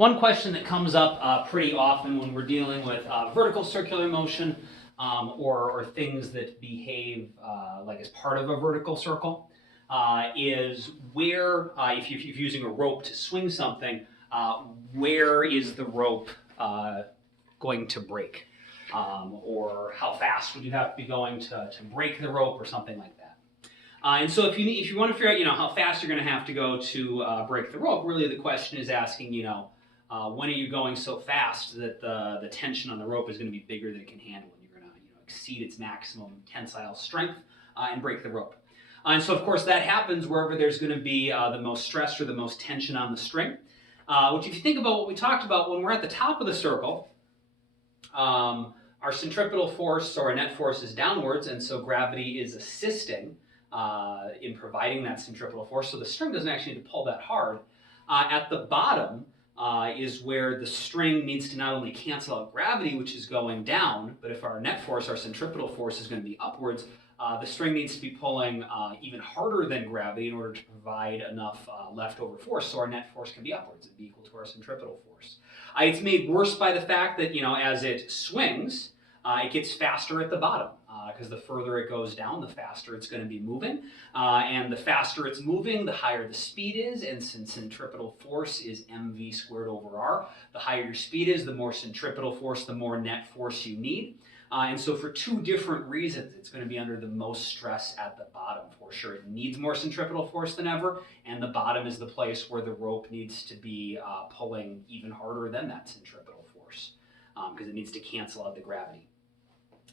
One question that comes up pretty often when we're dealing with vertical circular motion or things that behave like as part of a vertical circle is where, if you're using a rope to swing something, where is the rope going to break? Or how fast would you have to be going to break the rope or something like that? And so if you want to figure out, how fast you're going to have to go to break the rope, really the question is asking, when are you going so fast that the tension on the rope is going to be bigger than it can handle, and you're going to exceed its maximum tensile strength and break the rope. And so, of course, that happens wherever there's going to be the most stress or the most tension on the string. Which, if you think about what we talked about, when we're at the top of the circle, our centripetal force or our net force is downwards, and so gravity is assisting in providing that centripetal force, so the string doesn't actually need to pull that hard. At the bottom is where the string needs to not only cancel out gravity, which is going down, but if our net force, our centripetal force, is going to be upwards, the string needs to be pulling even harder than gravity in order to provide enough leftover force, so our net force can be upwards and be equal to our centripetal force. It's made worse by the fact that, as it swings, it gets faster at the bottom, because the further it goes down, the faster it's going to be moving. And the faster it's moving, the higher the speed is, and since centripetal force is mv squared over r, the higher your speed is, the more centripetal force, the more net force you need. And so for two different reasons, it's going to be under the most stress at the bottom. For sure, it needs more centripetal force than ever, and the bottom is the place where the rope needs to be pulling even harder than that centripetal force, because it needs to cancel out the gravity.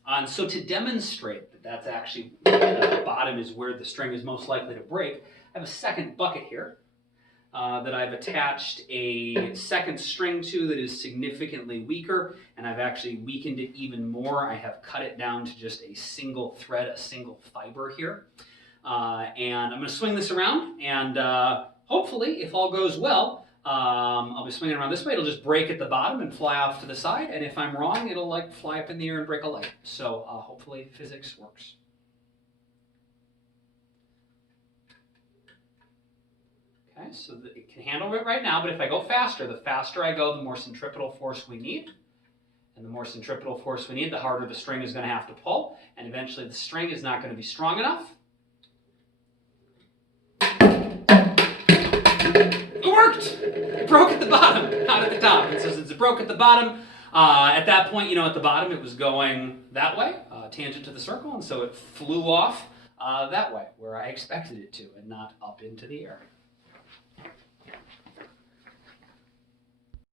And so to demonstrate that that's actually the bottom is where the string is most likely to break, I have a second bucket here that I've attached a second string to that is significantly weaker, and I've actually weakened it even more. I have cut it down to just a single thread, a single fiber here. And I'm going to swing this around, and hopefully, if all goes well, I'll be swinging around this way. It'll just break at the bottom and fly off to the side, and if I'm wrong, it'll fly up in the air and break a leg. So hopefully physics works. Okay, so that it can handle it right now, but if I go faster, the faster I go, the more centripetal force we need. And the more centripetal force we need, the harder the string is going to have to pull, and eventually the string is not going to be strong enough. It worked! It broke at the bottom, not at the top. And so since it broke at the bottom, at that point, at the bottom it was going that way, tangent to the circle, and so it flew off that way, where I expected it to, and not up into the air.